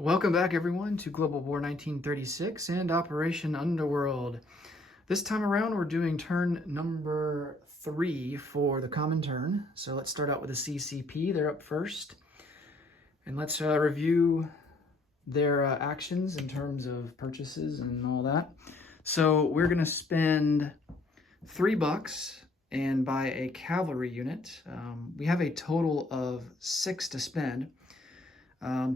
Welcome back, everyone, to Global War 1936 and Operation Underworld. This time around, we're doing turn number 3 for the common turn. So let's start out with the CCP. They're up first. And let's review their actions in terms of purchases and all that. So we're going to spend $3 and buy a cavalry unit. We have a total of 6 to spend.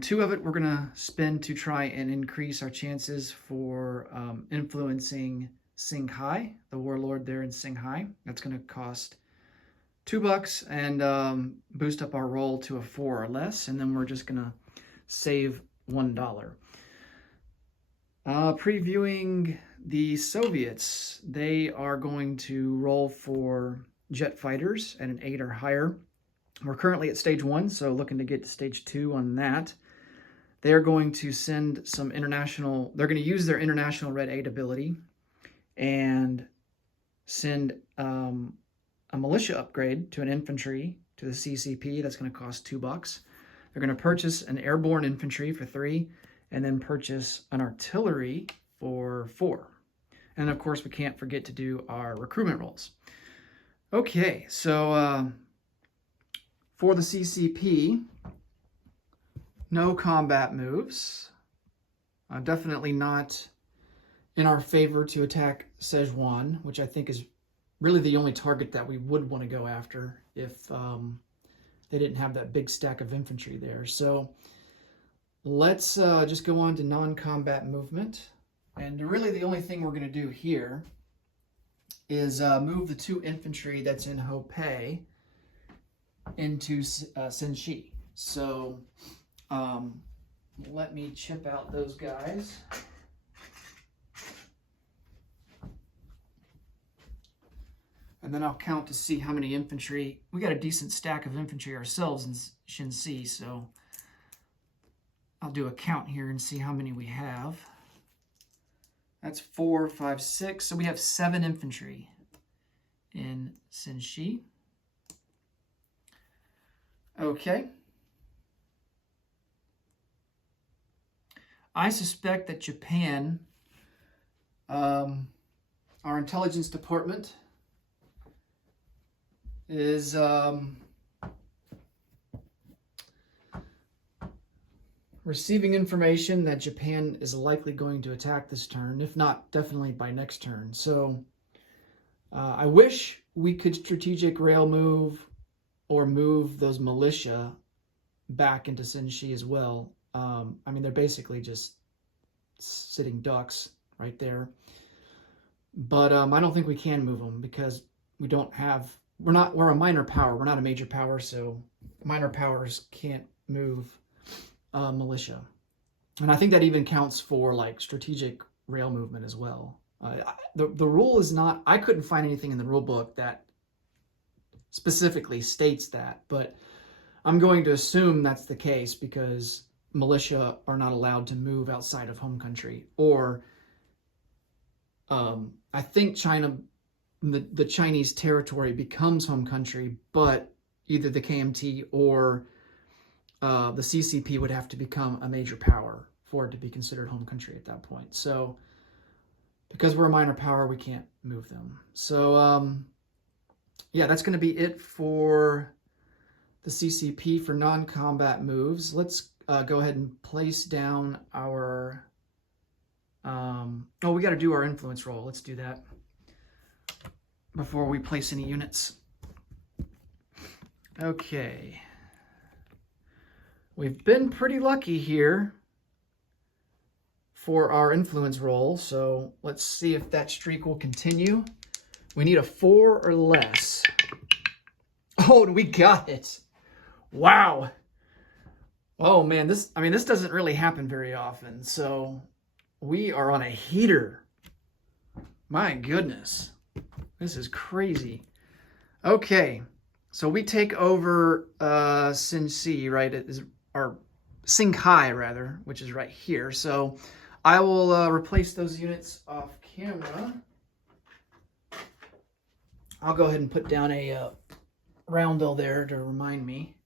2 of it we're going to spend to try and increase our chances for influencing Singhai, the warlord there in Singhai. That's going to cost $2 and boost up our roll to a 4 or less, and then we're just going to save $1. Previewing the Soviets, they are going to roll for jet fighters at an 8 or higher. We're currently at stage 1, so looking to get to stage 2 on that. They're going to send some international, they're going to use their international red 8 ability and send a militia upgrade to an infantry to the CCP. That's going to cost $2. They're going to purchase an airborne infantry for 3 and then purchase an artillery for 4. And of course, we can't forget to do our recruitment rolls. Okay, so for the CCP, no combat moves. Definitely not in our favor to attack Szechuan, which I think is really the only target that we would want to go after if they didn't have that big stack of infantry there. So let's just go on to non-combat movement. And really the only thing we're going to do here is move the 2 infantry that's in Hopei into Senshi. So let me chip out those guys. And then I'll count to see how many infantry. We got a decent stack of infantry ourselves in Shenxi, so I'll do a count here and see how many we have. That's 4, 5, 6. So we have 7 infantry in Senshi. Okay. I suspect that Japan, our intelligence department, is receiving information that Japan is likely going to attack this turn, if not definitely by next turn. So I wish we could strategic rail move or move those militia back into Senshi as well. I mean, they're basically just sitting ducks right there. But I don't think we can move them because we don't have, we're a minor power. We're not a major power, so minor powers can't move militia. And I think that even counts for like strategic rail movement as well. The rule is not, I couldn't find anything in the rule book that specifically states that, but I'm going to assume that's the case because militia are not allowed to move outside of home country. Or I think China, the Chinese territory becomes home country, but either the KMT or the CCP would have to become a major power for it to be considered home country at that point. So because we're a minor power, we can't move them. So yeah, that's going to be it for the CCP for non-combat moves. Let's go ahead and place down our... oh, we got to do our influence roll. Let's do that before we place any units. Okay. We've been pretty lucky here for our influence roll, so let's see if that streak will continue. We need a 4 or less. Oh, we got it. Wow. Oh man, this doesn't really happen very often. So we are on a heater. My goodness. This is crazy. Okay. So we take over Sinshi, right? It is our Singhai rather, which is right here. So I will replace those units off camera. I'll go ahead and put down a roundel there to remind me.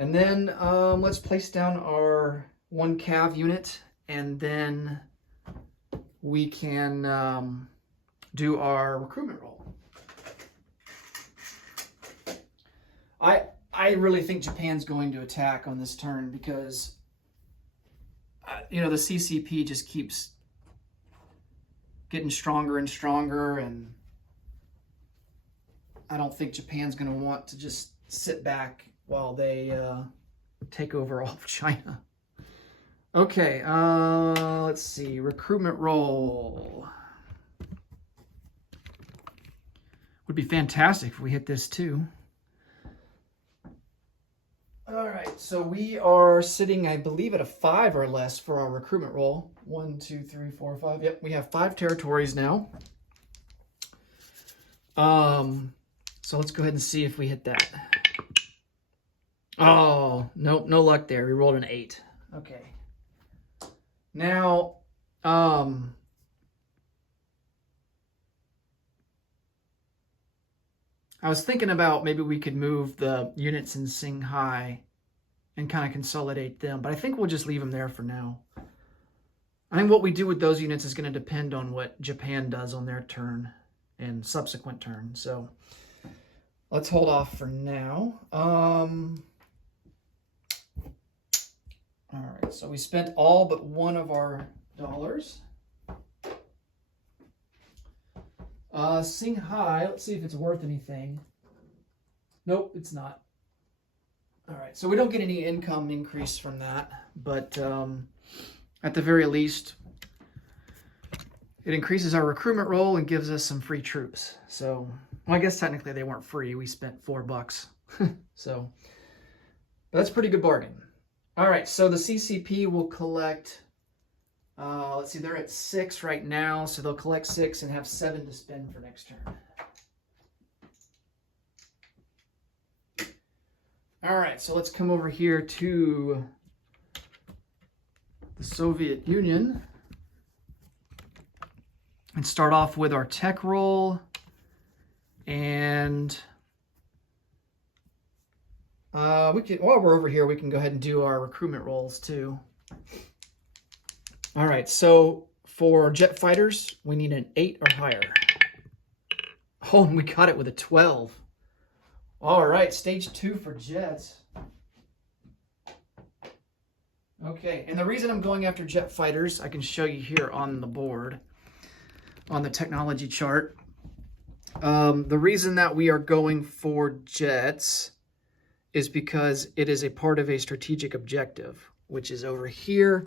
And then let's place down our 1 cav unit, and then we can do our recruitment roll. I really think Japan's going to attack on this turn because, you know, the CCP just keeps getting stronger and stronger, and I don't think Japan's going to want to just sit back while they take over all of China. Okay, let's see. Recruitment roll. Would be fantastic if we hit this too. All right, so we are sitting, I believe, at a 5 or less for our recruitment roll. 1, 2, 3, 4, 5. Yep, we have 5 territories now. So let's go ahead and see if we hit that. Oh, nope, no luck there. We rolled an 8. Okay. Now, I was thinking about maybe we could move the units in Shanghai and kind of consolidate them, but I think we'll just leave them there for now. I think what we do with those units is going to depend on what Japan does on their turn and subsequent turn. So let's hold off for now. All right, so we spent all but one of our dollars. Shanghai, let's see if it's worth anything. Nope, it's not. All right, so we don't get any income increase from that, but at the very least, it increases our recruitment roll and gives us some free troops. So, well, I guess technically they weren't free. We spent $4. So, but that's a pretty good bargain. All right, so the CCP will collect, let's see, they're at 6 right now, so they'll collect 6 and have 7 to spend for next turn. All right, so let's come over here to the Soviet Union and start off with our tech roll. And we can, while we're over here, we can go ahead and do our recruitment rolls too. All right, so for jet fighters, we need an 8 or higher. Oh, and we got it with a 12. All right, stage 2 for jets. Okay, and the reason I'm going after jet fighters, I can show you here on the board, on the technology chart. The reason that we are going for jets is because it is a part of a strategic objective, which is over here,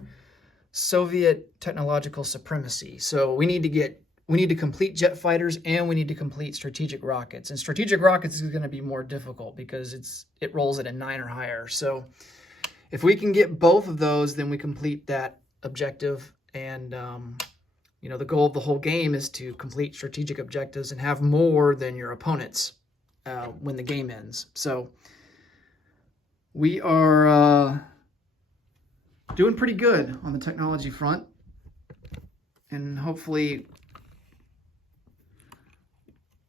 Soviet technological supremacy. So we need to complete jet fighters and we need to complete strategic rockets. And strategic rockets is going to be more difficult because it rolls at a 9 or higher. So if we can get both of those, then we complete that objective. And you know, the goal of the whole game is to complete strategic objectives and have more than your opponents when the game ends. So we are doing pretty good on the technology front, and hopefully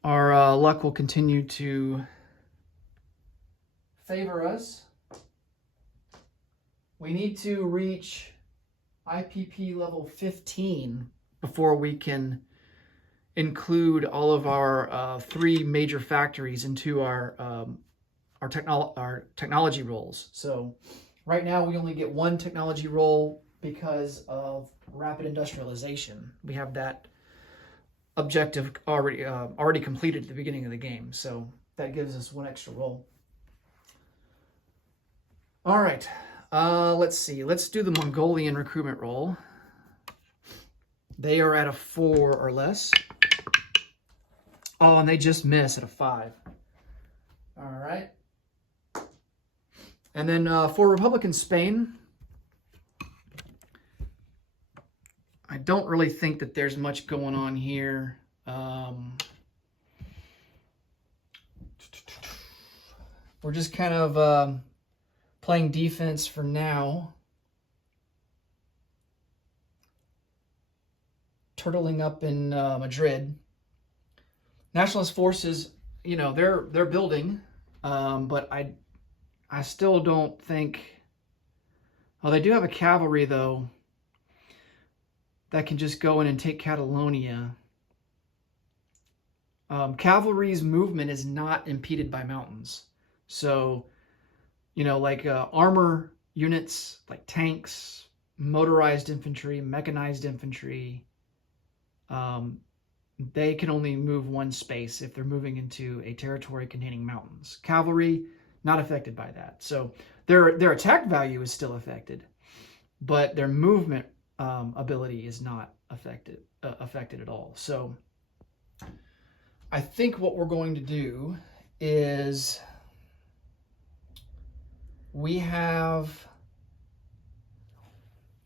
our luck will continue to favor us. We need to reach IPP level 15 before we can include all of our 3 major factories into our technology roles. So right now we only get 1 technology role because of rapid industrialization. We have that objective already completed at the beginning of the game, so that gives us 1 extra role. All right, let's see. Let's do the Mongolian recruitment roll. They are at a 4 or less. Oh, and they just miss at a 5. All right. And then for Republican Spain, I don't really think that there's much going on here. We're just kind of playing defense for now. Turtling up in Madrid. Nationalist forces, you know, they're building, but I still don't think Well, they do have a cavalry, though, that can just go in and take Catalonia. Cavalry's movement is not impeded by mountains. So, you know, like armor units, like tanks, motorized infantry, mechanized infantry, they can only move one space if they're moving into a territory containing mountains. Cavalry, not affected by that. So their attack value is still affected, but their movement ability is not affected at all. So I think what we're going to do is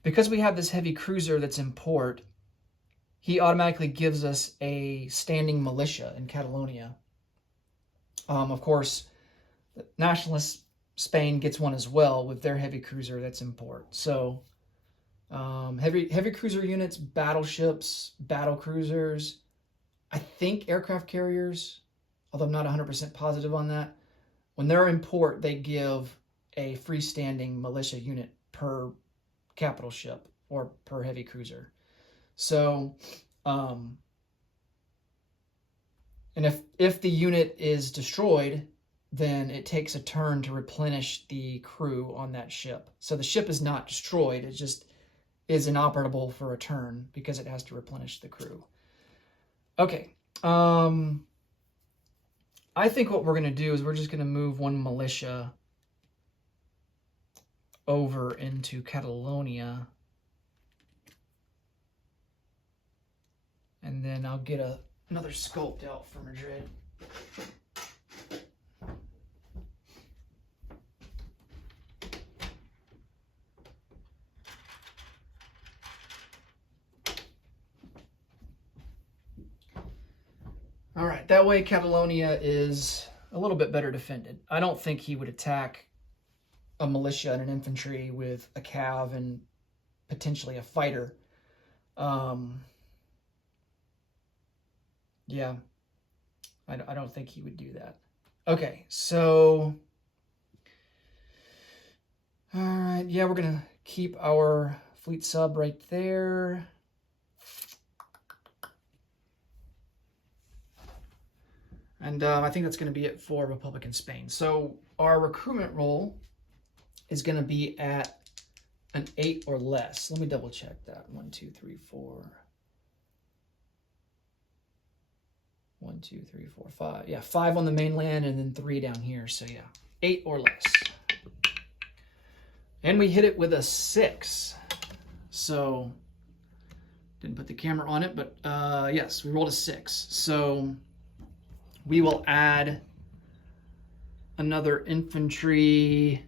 because we have this heavy cruiser that's in port, he automatically gives us a standing militia in Catalonia. Of course, nationalist Spain gets one as well with their heavy cruiser that's in port. So heavy cruiser units, battleships, battle cruisers, I think aircraft carriers, although I'm not 100% positive on that. When they're in port, they give a freestanding militia unit per capital ship or per heavy cruiser. So, and if the unit is destroyed, then it takes a turn to replenish the crew on that ship. So the ship is not destroyed, it just is inoperable for a turn because it has to replenish the crew. Okay, I think what we're going to do is we're just going to move one militia over into Catalonia. And then I'll get another sculpt out for Madrid. All right, that way Catalonia is a little bit better defended. I don't think he would attack a militia and an infantry with a cav and potentially a fighter. Yeah, I don't think he would do that. Okay, so, all right, yeah, we're gonna keep our fleet sub right there. And I think that's going to be it for Republican Spain. So our recruitment roll is going to be at an 8 or less. Let me double check that. 1, 2, 3, 4. 1, 2, 3, 4, 5. Yeah, 5 on the mainland and then 3 down here. So yeah, 8 or less. And we hit it with a 6. So didn't put the camera on it, but yes, we rolled a 6. So we will add another infantry.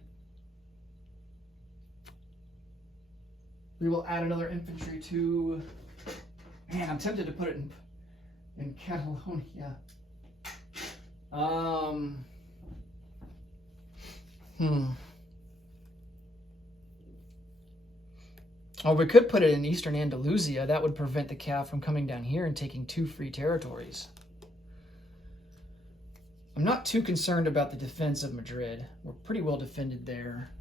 We will add another infantry to, man, I'm tempted to put it in Catalonia. Or we could put it in Eastern Andalusia. That would prevent the Cav from coming down here and taking 2 free territories. I'm not too concerned about the defense of Madrid. We're pretty well defended there.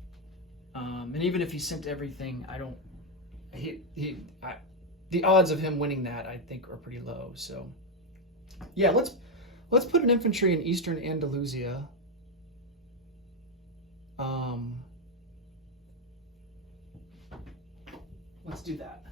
And even if he sent everything, the odds of him winning that, I think, are pretty low. So, yeah, let's put an infantry in Eastern Andalusia. Let's do that.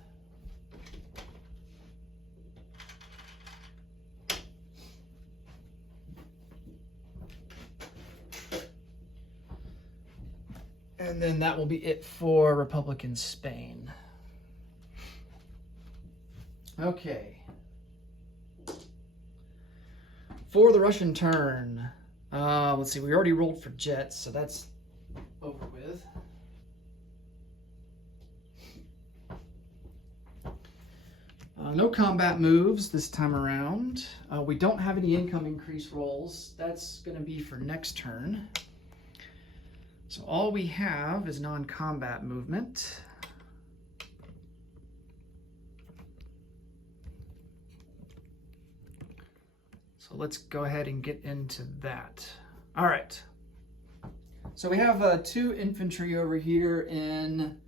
And then that will be it for Republican Spain. Okay. For the Russian turn, let's see, we already rolled for jets, so that's over with. No combat moves this time around. We don't have any income increase rolls. That's going to be for next turn. So all we have is non-combat movement. So let's go ahead and get into that. All right. So we have 2 infantry over here in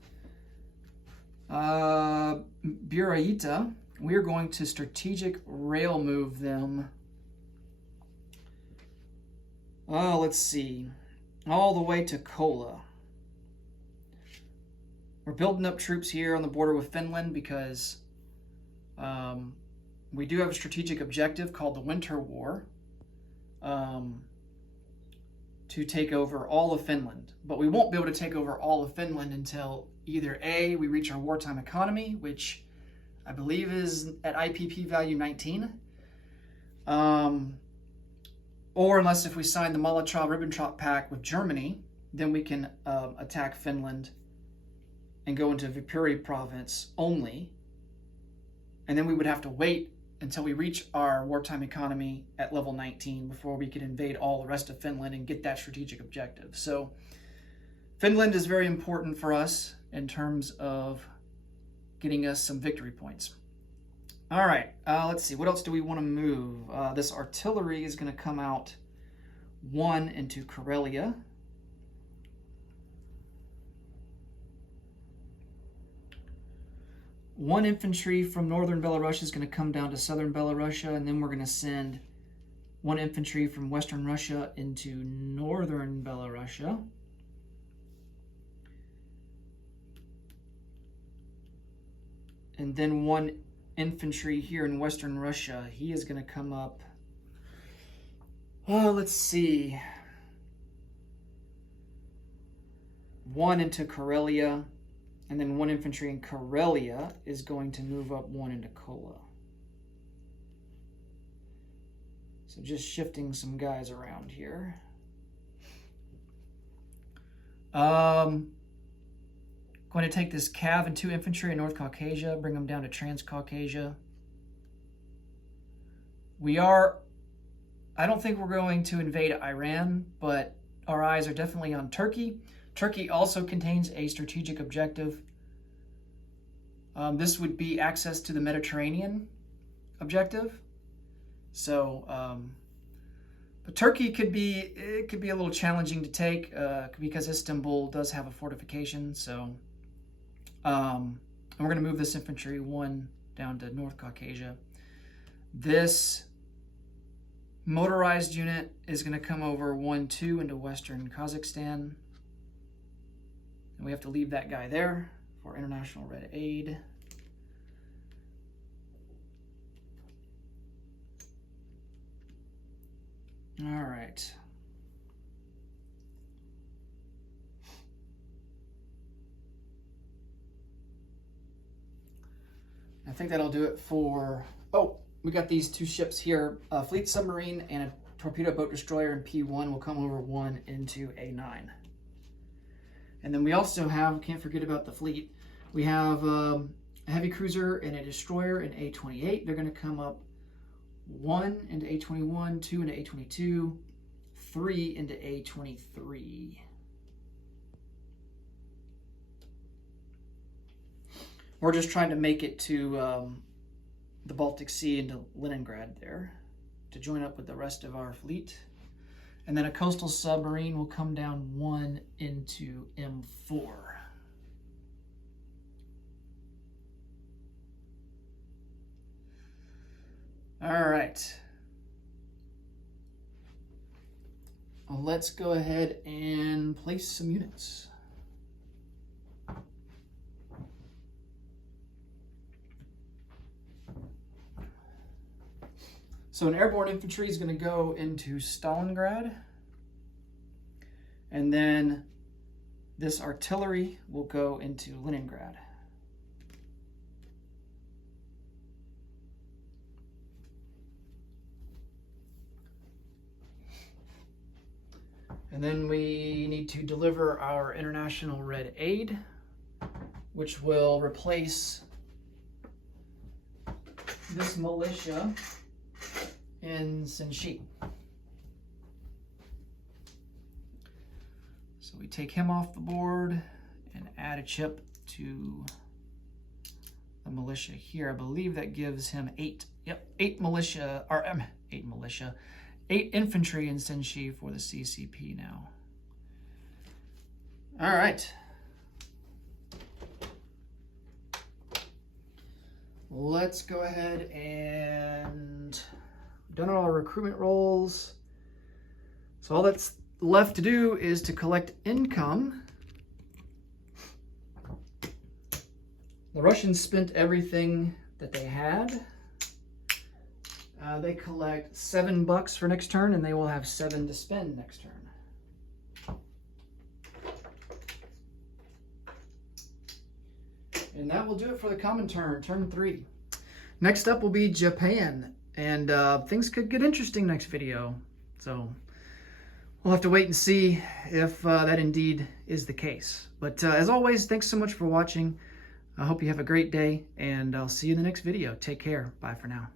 Buraita, we're going to strategic rail move them. Let's see, all the way to Kola. We're building up troops here on the border with Finland because we do have a strategic objective called the Winter War to take over all of Finland. But we won't be able to take over all of Finland until either A, we reach our wartime economy, which I believe is at IPP value 19, or unless if we sign the Molotov-Ribbentrop Pact with Germany, then we can attack Finland and go into Viipuri province only. And then we would have to wait until we reach our wartime economy at level 19 before we could invade all the rest of Finland and get that strategic objective. So Finland is very important for us in terms of getting us some victory points. All right, let's see. What else do we want to move? This artillery is going to come out 1 into Karelia. One infantry from northern Belarus is going to come down to southern Belarus, and then we're going to send 1 infantry from western Russia into northern Belarus. And then 1 infantry here in western Russia. He is going to come up. Let's see. 1 into Karelia. And then 1 infantry in Karelia is going to move up 1 into Kola. So just shifting some guys around here. Going to take this cav and 2 infantry in North Caucasia, bring them down to Transcaucasia. I don't think we're going to invade Iran, but our eyes are definitely on Turkey. Turkey also contains a strategic objective. This would be access to the Mediterranean objective. So, but Turkey could be a little challenging to take because Istanbul does have a fortification. So, and we're going to move this infantry 1 down to North Caucasia. This motorized unit is going to come over 1-2 into Western Kazakhstan. And we have to leave that guy there for international red aid. All right. I think that'll do it for... Oh, we got these 2 ships here. A fleet submarine and a torpedo boat destroyer in P1 will come over 1 into A9. And then we also have, can't forget about the fleet, we have a heavy cruiser and a destroyer in A28. They're going to come up 1 into A21, 2 into A22, 3 into A23. We're just trying to make it to the Baltic Sea into Leningrad there to join up with the rest of our fleet. And then a coastal submarine will come down 1 into M4. All right. Well, let's go ahead and place some units. So an airborne infantry is going to go into Stalingrad. And then this artillery will go into Leningrad. And then we need to deliver our international red aid, which will replace this militia in Senshi. So we take him off the board and add a chip to the militia here. I believe that gives him 8 infantry in Senshi for the CCP now. All right. let's go ahead and we've done all our recruitment roles. So all that's left to do is to collect income. The Russians spent everything that they had. They collect $7 for next turn, and they will have 7 to spend next turn. And that will do it for the common turn, turn 3. Next up will be Japan, and things could get interesting next video. So we'll have to wait and see if that indeed is the case. But as always, thanks so much for watching. I hope you have a great day, and I'll see you in the next video. Take care. Bye for now.